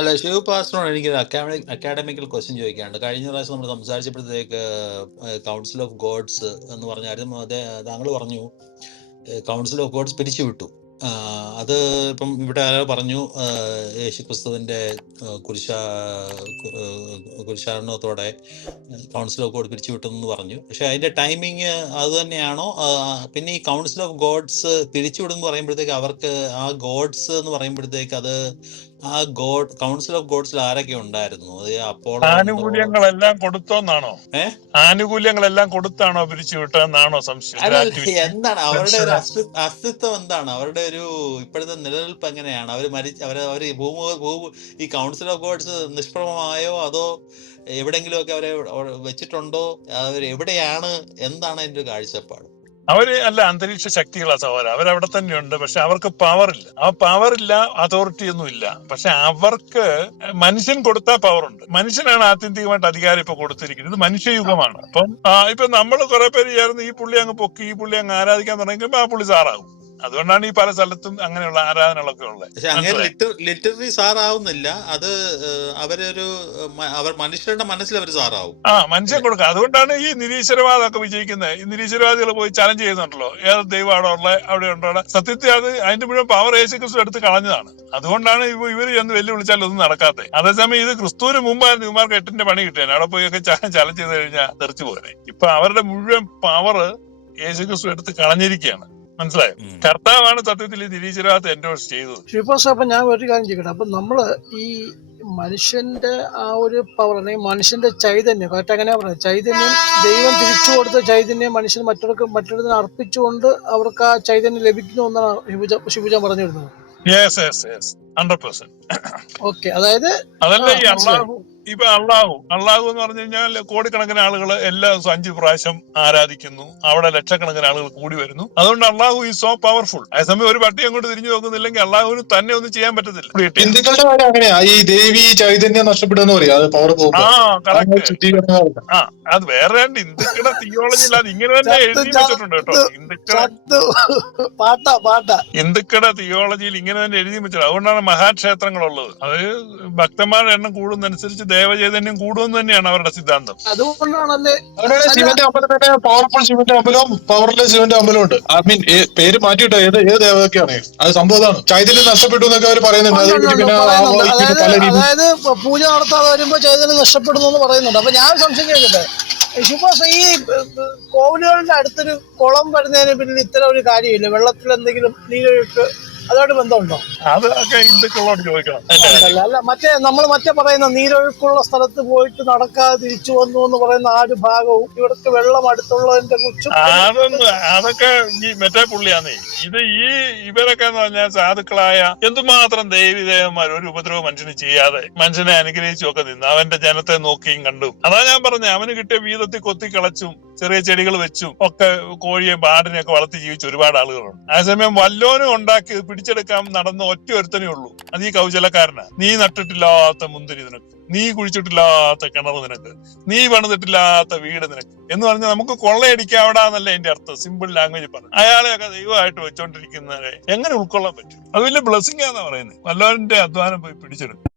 അല്ല ശിവ പാസ്റ്ററോട് എനിക്ക് academic academical question ചോദിക്കാണ്ട് കഴിഞ്ഞ പ്രാവശ്യം നമ്മൾ സംസാരിച്ചപ്പോഴത്തേക്ക് കൗൺസിൽ ഓഫ് ഗോഡ്സ് എന്ന് പറഞ്ഞാലും അതെ താങ്കൾ പറഞ്ഞു കൗൺസിൽ ഓഫ് ഗോഡ്സ് പിരിച്ചു വിട്ടു. അത് ഇപ്പം ഇവിടെ ആരോ പറഞ്ഞു യേശു ക്രിസ്തുവിന്റെ കുരിശ കുരിശാരണത്തോടെ കൗൺസിൽ ഓഫ് ഗോഡ് പിരിച്ചുവിട്ടു എന്ന് പറഞ്ഞു. പക്ഷെ അതിന്റെ ടൈമിങ് അത് തന്നെയാണോ? പിന്നെ ഈ കൗൺസിൽ ഓഫ് ഗോഡ്സ് പിരിച്ചുവിടുന്നു പറയുമ്പോഴത്തേക്ക് അവർക്ക് ആ ഗോഡ്സ് എന്ന് പറയുമ്പോഴത്തേക്ക് അത് ആ ഗോഡ് കൗൺസിൽ ഓഫ് ഗോഡ്സിൽ ആരൊക്കെ ഉണ്ടായിരുന്നു? അത് അപ്പോളോ ആനുകൂല്യങ്ങളെല്ലാം കൊടുത്തോന്നാണോ? ആനുകൂല്യങ്ങളെല്ലാം കൊടുത്താണോ പിരിച്ചു വിട്ടതെന്നാണോ സംശയം? എന്താണ്? അവരുടെ ഒരു അസ്തിത്വം എന്താണ്? അവരുടെ ഒരു ഇപ്പോഴത്തെ നിലനിൽപ്പ് എങ്ങനെയാണ്? അവർ മരിച്ച അവർ അവർ ഈ ഭൂമി ഈ കൗൺസിൽ ഓഫ് ഗോഡ്സ് നിഷ്പ്രഭമായോ അതോ എവിടെയെങ്കിലുമൊക്കെ അവരെ വെച്ചിട്ടുണ്ടോ? അവർ എവിടെയാണ്? എന്താണ് അതിന്റെ ഒരു കാഴ്ചപ്പാട്? അവർ അല്ല അന്തരീക്ഷ ശക്തികളാ സഹോദര അവരവിടെ തന്നെയുണ്ട് പക്ഷെ അവർക്ക് പവർ ഇല്ല. ആ പവർ ഇല്ല അതോറിറ്റി ഒന്നും ഇല്ല. പക്ഷെ അവർക്ക് മനുഷ്യൻ കൊടുത്ത പവർ ഉണ്ട്. മനുഷ്യനാണ് ആത്യന്തികമായിട്ട് അധികാരം ഇപ്പൊ കൊടുത്തിരിക്കുന്നത്. ഇത് മനുഷ്യയുഗമാണ്. അപ്പം ഇപ്പൊ നമ്മൾ കുറെ പേര് ചേർന്ന് ഈ പുള്ളി അങ്ങ് പൊക്കി ഈ പുള്ളി അങ്ങ് ആരാധിക്കാൻ തുടങ്ങിയപ്പോ ആ പുള്ളി സാറാകും. അതുകൊണ്ടാണ് ഈ പല സ്ഥലത്തും അങ്ങനെയുള്ള ആരാധനകളൊക്കെ ഉള്ളത്. പക്ഷെ അങ്ങനെ ലിറ്ററി ലിറ്റററി സാറാവുന്നില്ല. അത് അവരൊരു അവർ മനുഷ്യരുടെ മനസ്സിൽ അവർ സാറാവും. ആ മനുഷ്യൻ കൊടുക്കുക അതുകൊണ്ടാണ് ഈ നിരീശ്വരവാദമൊക്കെ വിജയിക്കുന്നത്. ഈ നിരീശ്വരവാദികൾ പോയി ചലഞ്ച് ചെയ്യുന്നുണ്ടല്ലോ. ഏത് ദൈവം അവിടെ ഉള്ളത് അവിടെ ഉണ്ടോ സത്യത്തെ അത് അതിന്റെ മുഴുവൻ പവർ യേശു ക്രിസ്തു എടുത്ത് കളഞ്ഞതാണ്. അതുകൊണ്ടാണ് ഇവ ഇവർ ചെന്ന് വെല്ലുവിളിച്ചാൽ ഒന്നും നടക്കാത്തത്. അതേസമയം ഇത് ക്രിസ്തുവിന് മുമ്പായിരുന്നു ഇവർക്ക് എട്ടിന്റെ പണി കിട്ടിയാണ് അവിടെ പോയി ഒക്കെ ചലഞ്ച് ചെയ്ത് കഴിഞ്ഞാൽ തെറിച്ചു പോരെ ഇപ്പൊ അവരുടെ മുഴുവൻ പവർ യേശു ക്രിസ്തു എടുത്ത് കളഞ്ഞിരിക്കുകയാണ്. മനസ്സിലായോ? കർത്താവാണ് സത്യത്തിൽ ഈ നിരീശ്വരവാദത്തെ എൻഡോഴ്സ് ചെയ്തത്. ശിവപാസ് അപ്പൊ ഞാൻ ഒരു കാര്യം ചെയ്യട്ടെ അപ്പൊ നമ്മൾ ഈ മനുഷ്യന്റെ ആ ഒരു പവർ അല്ലെങ്കിൽ മനുഷ്യന്റെ ചൈതന്യം കറക്റ്റ് അങ്ങനെ പറഞ്ഞത്. ചൈതന്യം ദൈവം തിരിച്ചു കൊടുത്ത ചൈതന്യം മനുഷ്യൻ മറ്റവർക്ക് മറ്റൊരുത്തിന് അർപ്പിച്ചുകൊണ്ട് അവർക്ക് ആ ചൈതന്യം ലഭിക്കുന്നു എന്നാണ് ശിവജ ശിവജ പറഞ്ഞു വരുന്നത് yes yes yes hundred percent okay അതായത് അതല്ല ഈ അള്ളാഹു ഇപ്പൊ അള്ളാഹു അള്ളാഹു എന്ന് പറഞ്ഞു കഴിഞ്ഞാൽ കോടിക്കണക്കിന് ആളുകൾ എല്ലാ ദിവസവും അഞ്ചു പ്രാവശ്യം ആരാധിക്കുന്നു. അവിടെ ലക്ഷക്കണക്കിന് ആളുകൾ കൂടി വരുന്നു. അതുകൊണ്ട് അള്ളാഹു ഈ സോ പവർഫുൾ അതേസമയം ഒരു പട്ടി അങ്ങോട്ട് തിരിഞ്ഞു നോക്കുന്നില്ലെങ്കിൽ അള്ളാഹുവിന് തന്നെ ഒന്നും ചെയ്യാൻ പറ്റത്തില്ല. ഹിന്ദുക്കളുടെ കാര്യം അങ്ങനെയാ. ഈ ദേവി ചൈതന്യം നഷ്ടപ്പെടുന്ന പറയും അത് പവർ ആ പോകുമ്പോ കറക്റ്റ് ആ അത് വേറെ രണ്ട് ഹിന്ദുക്കളുടെ തിയോളജി അല്ലാതെ ഇങ്ങനെ തന്നെ എഴുതി വെച്ചിട്ടുണ്ട് കേട്ടോ. ഹിന്ദുക്കളുടെ പാട്ട പാട്ട. ഹിന്ദുക്കളുടെ തിയോളജിയിൽ ഇങ്ങനെ തന്നെ എഴുതി വെച്ചിട്ടുണ്ട്. അതുകൊണ്ടാണ് മഹാക്ഷേത്രങ്ങളുള്ളത്. അത് ഭക്തന്മാരുടെ എണ്ണം കൂടുന്നതനുസരിച്ച് ദേവചൈതന്യം കൂടുമെന്ന് തന്നെയാണ് അവരുടെ സിദ്ധാന്തം. അതുകൊണ്ടാണല്ലേ അങ്ങനെയാണ് ശിവന്റെ അമ്പലത്തിന്റെ പവർഫുൾ ശിവന്റെ അമ്പലവും പവർലെസ് ശിവന്റെ അമ്പലവും ഉണ്ട്. ഐ മീൻ പേര് മാറ്റിയിട്ടോ? ഏത് ഏത് ദേവതയൊക്കെയാണ്? അത് സംഭവം ഇതാണ്. ചൈതന്യം നഷ്ടപ്പെട്ടു എന്നൊക്കെ അവർ പറയുന്നുണ്ട്. അത് പിന്നെ ആ പിന്നെ അതായത് പല രീതി അതായത് പ- പൂജ നടത്താതെ വരുമ്പോ ചൈതന്യം നഷ്ടപ്പെടുന്നു എന്ന് പറയുന്നുണ്ട്. അപ്പൊ ഞാൻ സംശയം കേൾക്കട്ടെ ശുഭാസ് ഈ കോവിലുകളുടെ അടുത്തൊരു കുളം വരുന്നതിന് പിന്നിൽ ഇത്തരം ഒരു കാര്യമില്ല. വെള്ളത്തിൽ എന്തെങ്കിലും നീരൊഴുക്ക് അതുമായിട്ട് ബന്ധമുണ്ടോ? അതൊക്കെ ഹിന്ദുക്കളോട് ചോദിക്കണം. അല്ല അല്ല മറ്റേ നമ്മൾ മറ്റേ പറയുന്ന നീരൊഴുക്കുള്ള സ്ഥലത്ത് പോയിട്ട് നടക്കാതെ തിരിച്ചു വന്നു എന്ന് പറയുന്ന ആ ഒരു ഭാഗവും ഇവിടുത്തെ വെള്ളം അടുത്തുള്ളതിന്റെ കുറിച്ചും അതൊന്നും അതൊക്കെ ഈ മറ്റേ പുള്ളിയാന്നേ. ഇത് ഈ ഇവരൊക്കെ എന്ന് പറഞ്ഞാൽ സാധുക്കളായ എന്തുമാത്രം ദേവിദേവന്മാർ ഒരു ഉപദ്രവം മനുഷ്യന് ചെയ്യാതെ മനുഷ്യനെ അനുഗ്രഹിച്ചും ഒക്കെ നിന്ന് അവന്റെ ജനത്തെ നോക്കിയും കണ്ടു. അതാ ഞാൻ പറഞ്ഞ അവന് കിട്ടിയ വീതത്തിൽ കൊത്തി കളച്ചും ചെറിയ ചെടികൾ വെച്ചും. ഒക്കെ കോഴിയെ പാടിനെ ഒക്കെ വളർത്തി ജീവിച്ച ഒരുപാട് ആളുകളുണ്ട്. അതേസമയം വല്ലോനും ഉണ്ടാക്കി പിടിച്ചെടുക്കാൻ നടന്ന ഒറ്റ ഒരുത്തനേ ഉള്ളൂ. അത് ഈ കൗചലക്കാരനാ നീ നട്ടിട്ടില്ലാത്ത മുന്തിരി നിനക്ക്. നീ കുഴിച്ചിട്ടില്ലാത്ത കിണർ നിനക്ക്. നീ പണിതിട്ടില്ലാത്ത വീട് നിനക്ക്. എന്ന് പറഞ്ഞാൽ നമുക്ക് കൊള്ളയടിക്കാവിടാന്നല്ല എന്റെ അർത്ഥം. സിമ്പിൾ ലാംഗ്വേജ് പറഞ്ഞു. അയാളെയൊക്കെ ദൈവമായിട്ട് വെച്ചോണ്ടിരിക്കുന്നവരെ എങ്ങനെ ഉൾക്കൊള്ളാൻ പറ്റും? അത് വലിയ ബ്ലെസ്സിംഗ് ആണെന്നാ പറയുന്നത് വല്ലോന്റെ അധ്വാനം പോയി പിടിച്ചെടുക്കും.